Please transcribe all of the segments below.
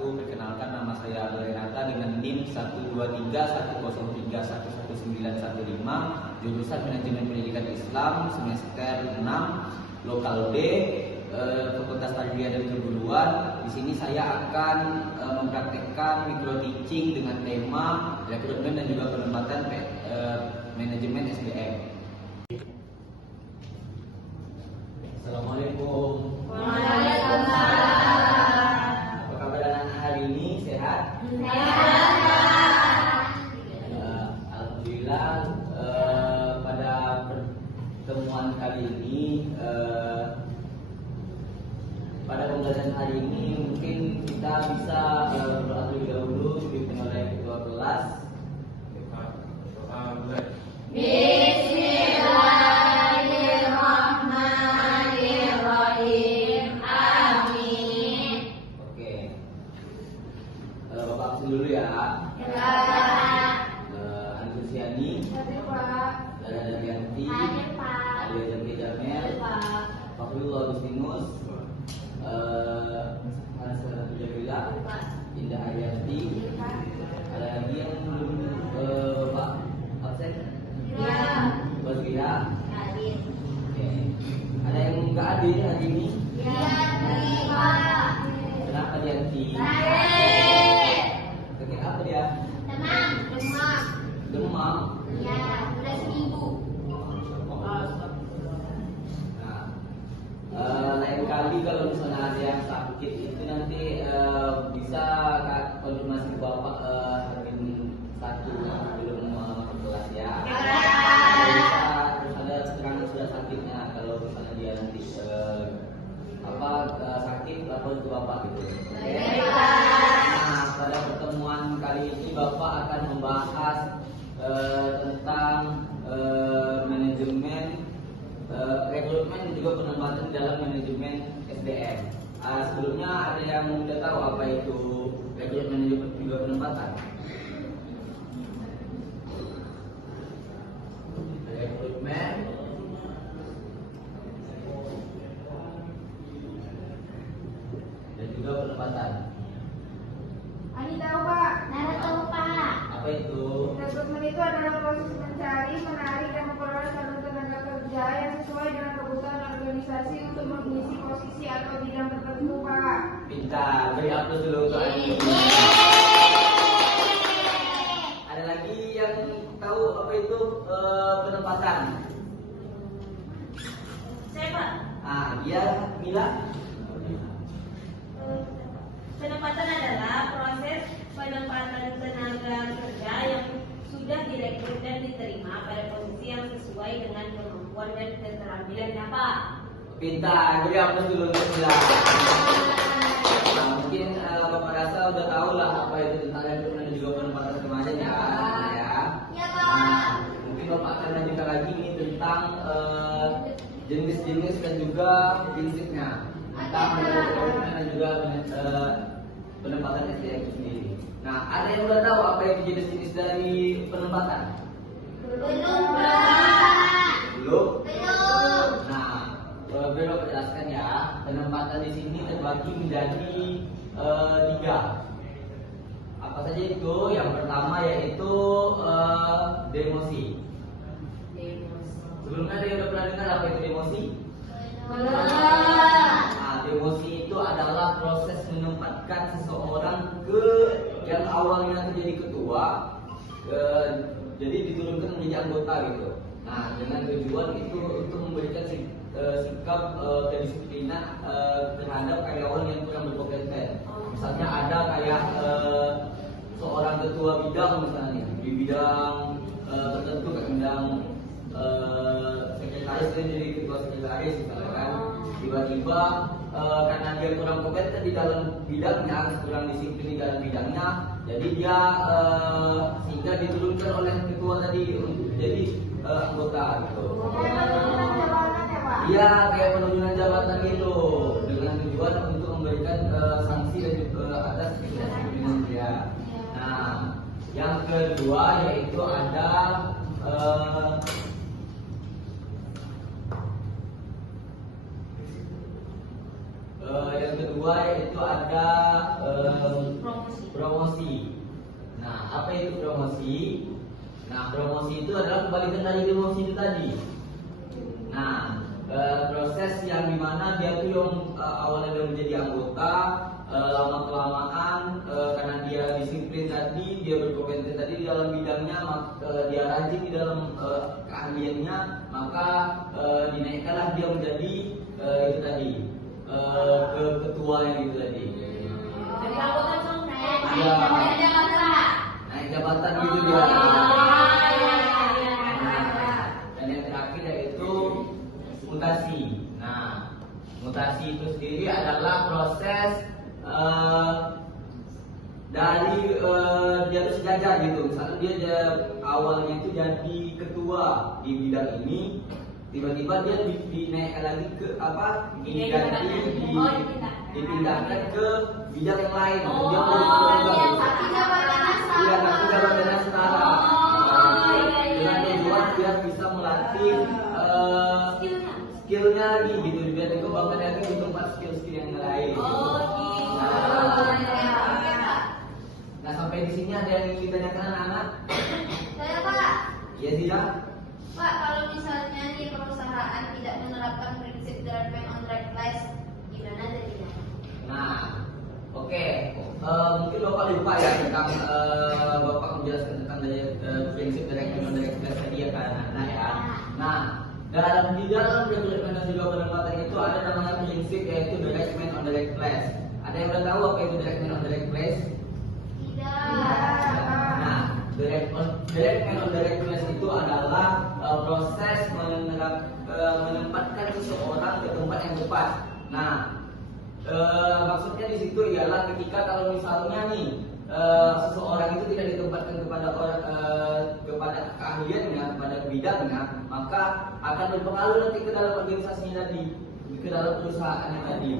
wabarakatuh. Perkenalkan, nama saya Renata dengan NIM 12310311915, jurusan Manajemen Pendidikan Islam semester 6, lokal D, Fakultas Tarbiyah dan Keguruan. Di sini saya akan mempraktekkan micro teaching dengan tema rekrutmen dan juga penempatan manajemen SDM. Assalamualaikum. Waalaikumsalam. Apa kabar anak hari ini? Sehat? Sehat. Alhamdulillah. Pada pertemuan kali ini, pada pembelajaran hari ini mungkin kita bisa berdoa terlebih dahulu dipimpin oleh ketua kelas. Bismillahirrahmanirrahim. Amin. Oke. Bapak absen dulu ya. Ya. Antusiani, Hadir, Pak. Dada Yanti, Hadir, Pak. Alia Yanti Jamel, Hadir, Pak. Fakrul Agustinus, Hasan Jamila, Pak. Indah Hayati. Ada lagi yang belum Bapak absen? Ya. Basria. Hadir. Oke. Ada yang nggak hadir hari ini? Ya, Pak. Kenapa Yanti? Hadir. Sakit apa dia? Tenang, demam. Demam. Ya, udah seminggu. Nah, lain kali kalau misalnya ada yang sakit itu nanti bisa konfirmasi ke Bapak Hakim 1 belum ke kelas ya. Harus ada keterangan sudah sakitnya kalau misalnya dia nanti sakit lapor ke Bapak gitu. Oke? Nah, pada pertemuan kali ini Bapak akan membahas tentang manajemen rekrutmen dan juga penempatan dalam manajemen SDM. Sebelumnya ada yang udah tahu apa itu rekrutmen dan juga penempatan? Rekrutmen dan juga penempatan. Ani tahu, Pak. Nara tahu, Pak. Apa itu? Rekrutmen itu adalah proses mencari, menarik, dan memperoleh calon tenaga kerja yang sesuai dengan kebutuhan organisasi untuk mengisi posisi atau bidang tertentu, Pak. Pintar, beri aplaus dulu untuk Ani. Ada lagi yang tahu apa itu penempatan? Saya, Pak. Dia Mila. Penempatan adalah proses penempatan tenaga kerja yang sudah direkrut dan diterima pada posisi yang sesuai dengan kemampuan dan keterampilannya, Pak. Pintar, beri aplaus dulu untuk Mila. Nah, mungkin Bapak rasa udah tahu lah apa itu tentang rekrutmen dan juga penempatan kemarin ya. Ya, Nah, mungkin Bapak akan lanjutkan lagi nih tentang jenis-jenis dan juga prinsipnya tentang rekrutmen dan juga penempatan SDM itu sendiri. Nah, ada yang udah tahu apa itu jenis-jenis dari penempatan? Belum, Pak. Belum? Belum. Nah, beri Bapak jelaskan ya. Penempatan di sini terbagi menjadi 3. Apa saja itu? Yang pertama yaitu demosi. Sebelumnya ada yang udah pernah dengar apa itu demosi? Belum. Nah, demosi itu adalah proses menempatkan seseorang yang awalnya menjadi ketua, jadi diturunkan menjadi anggota gitu. Nah, dengan tujuan itu untuk memberikan sikap kedisiplinan terhadap karyawan yang kurang berkompeten. Misalnya ada kayak seorang ketua bidang misalnya di bidang tertentu, kayak bidang sekretaris, dia jadi ketua sekretaris misalnya kan. Tiba-tiba karena dia kurang kompeten di dalam bidangnya, kurang disiplin di dalam bidangnya, jadi dia sehingga diturunkan oleh ketua tadi untuk jadi anggota gitu. Iya, kayak penurunan jabatan gitu, dengan tujuan untuk memberikan sanksi dan juga atas kedisiplinan dia. Nah, yang kedua yaitu ada yang kedua yaitu ada promosi. Nah, apa itu promosi? Nah, promosi itu adalah kebalikan dari demosi itu tadi. Nah, proses yang dimana dia tuh yang awalnya dia menjadi anggota, lama kelamaan karena dia disiplin tadi, dia berkompeten tadi di dalam bidangnya, dia rajin di dalam keahliannya, maka dinaikkanlah dia menjadi itu tadi ke ketuanya gitu tadi. Dari anggota langsung Iya. naik jabatan. Naik jabatan gitu dia. Dan yang terakhir yaitu mutasi. Nah, mutasi itu sendiri adalah proses dari dia tuh sejajar gitu. Misalnya dia awalnya itu jadi ketua di bidang ini, tiba-tiba dia dinaikkan lagi ke apa? Dipindahkan ke bidang yang lain. Dia tapi jabatannya sama. Iya, tapi jabatannya setara. Dengan tujuan dia bisa melatih skillnya lagi gitu, biar dikembangkan lagi di tempat skill-skill yang lain. Nah, sampai di sini ada yang ingin ditanyakan anak-anak? Saya Pak. Ya tidak? Pak, kalau misalnya di perusahaan tidak menerapkan prinsip development on right place, gimana jadinya? Nah, oke. Mungkin Bapak lupa ya tentang Bapak menjelaskan tentang prinsip development on right place tadi ya kan anak ya. Nah, di dalam development dan juga penempatan itu ada namanya prinsip yaitu development on the right place. Ada yang udah tahu apa itu development on the right place? Nah, development on the right place itu adalah proses menempatkan seseorang ke tempat yang tepat. Nah, maksudnya di situ ialah ketika kalau misalnya nih seseorang itu tidak ditempatkan kepada keahliannya, kepada bidangnya, maka akan berpengaruh nanti ke dalam organisasinya tadi, ke dalam perusahaannya tadi.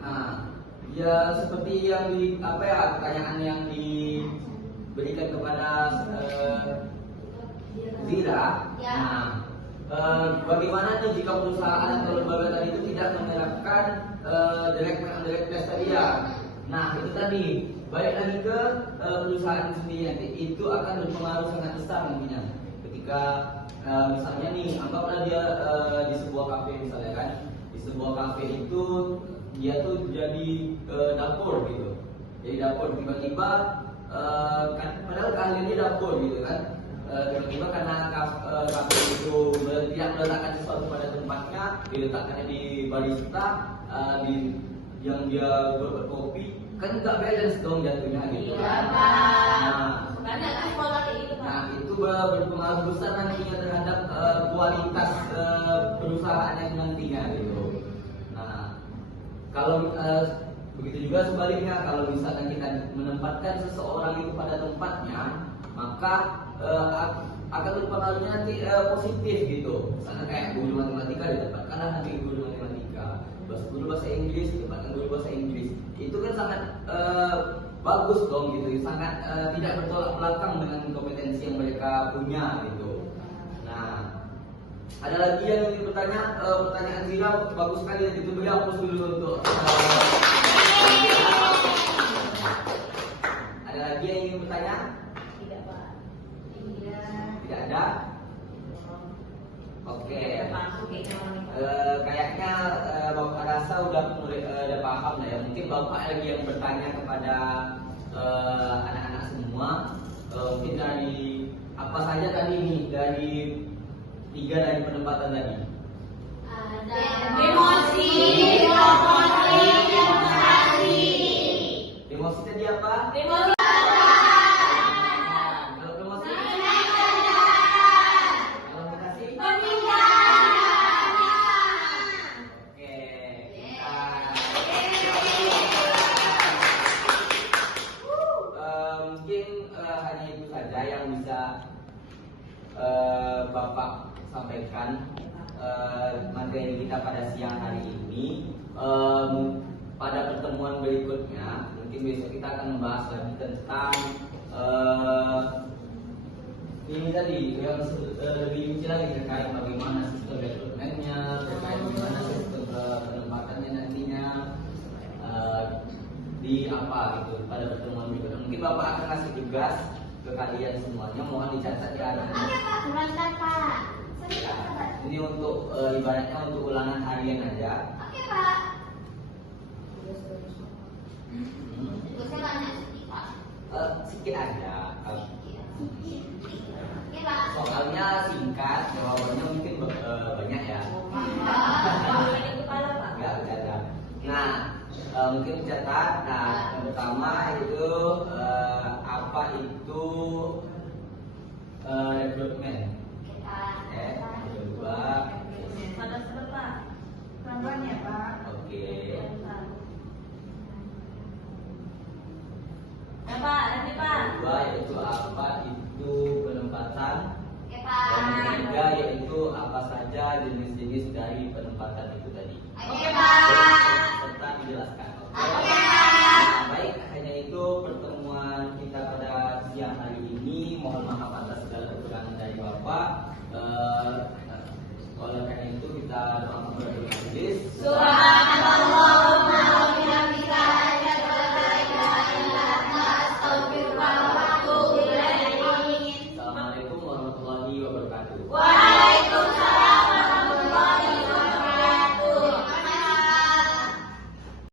Nah, ya seperti yang pertanyaan yang diberikan kepada Zira. Ya. Nah, bagaimana nih jika perusahaan atau lembaga tadi itu tidak menerapkan development on the right place tadi ya? Nah, itu tadi balik lagi ke perusahaan sendiri nanti itu akan berpengaruh sangat besar nantinya. Ketika misalnya nih, anggaplah dia di sebuah kafe misalnya kan, di sebuah kafe itu dia tuh jadi dapur gitu. Jadi dapur tiba-tiba kan padahal keahliannya dapur gitu kan. Tiba-tiba karena kafe itu tidak meletakkan sesuatu pada tempatnya, diletakkannya di barista, yang dia buat kopi, kan nggak balance dong jatuhnya gitu kan. Nah, itu berpengaruh besar nantinya terhadap kualitas perusahaan yang nantinya gitu. Nah, kalau begitu juga sebaliknya, kalau misalkan kita menempatkan seseorang itu pada tempatnya, maka akan berpengaruhnya nanti positif gitu. Misalnya kayak guru matematika ditempatkanlah nanti guru matematika, guru bahasa Inggris ditempatkan guru bahasa Inggris. Itu kan sangat bagus dong gitu, sangat tidak bertolak belakang dengan kompetensi yang mereka punya gitu. Nah, ada lagi yang ingin bertanya? Pertanyaan Zira bagus sekali, itu beri hapus dulu untuk ada lagi yang ingin bertanya? Tidak, Pak. Tidak ada? Oke. Kayaknya Bapak rasa udah mulai paham lah ya. Mungkin Bapak lagi yang bertanya kepada anak-anak semua. Mungkin dari apa saja tadi nih, dari 3 dari penempatan tadi. Demosi, promosi, demonstrasi. Demosi tadi apa? Demosi. Kalau promosi? Kalau mutasi? Oke. Mungkin hanya itu saja yang bisa Bapak sampaikan materi kita pada siang hari ini. Pada pertemuan berikutnya mungkin besok kita akan membahas lagi tentang ini tadi yang lebih rinci lagi terkait bagaimana sistem rekrutmennya, terkait bagaimana sistem penempatannya nantinya, di apa gitu pada pertemuan berikutnya. Mungkin Bapak akan kasih tugas ke kalian semuanya, mohon dicatat ya. Oke Pak, berangkat Pak. Ya, ini untuk ibaratnya untuk ulangan harian aja. Oke Pak. Tugasnya banyak sih Pak. Sedikit aja. Oke Pak. Soalnya singkat, jawabannya mungkin banyak ya. Boleh di kepala Pak. Enggak ada. Nah, mungkin catat. Nah, yang pertama itu apa itu rekrutmen. Oke Pak. Yang kedua, Pada sebut Pak. Pelan-pelan ya Pak. oke. Ya Pak, nanti Pak. Kedua yaitu apa itu penempatan. Oke Dan Pak. ketiga yaitu apa saja jenis-jenis dari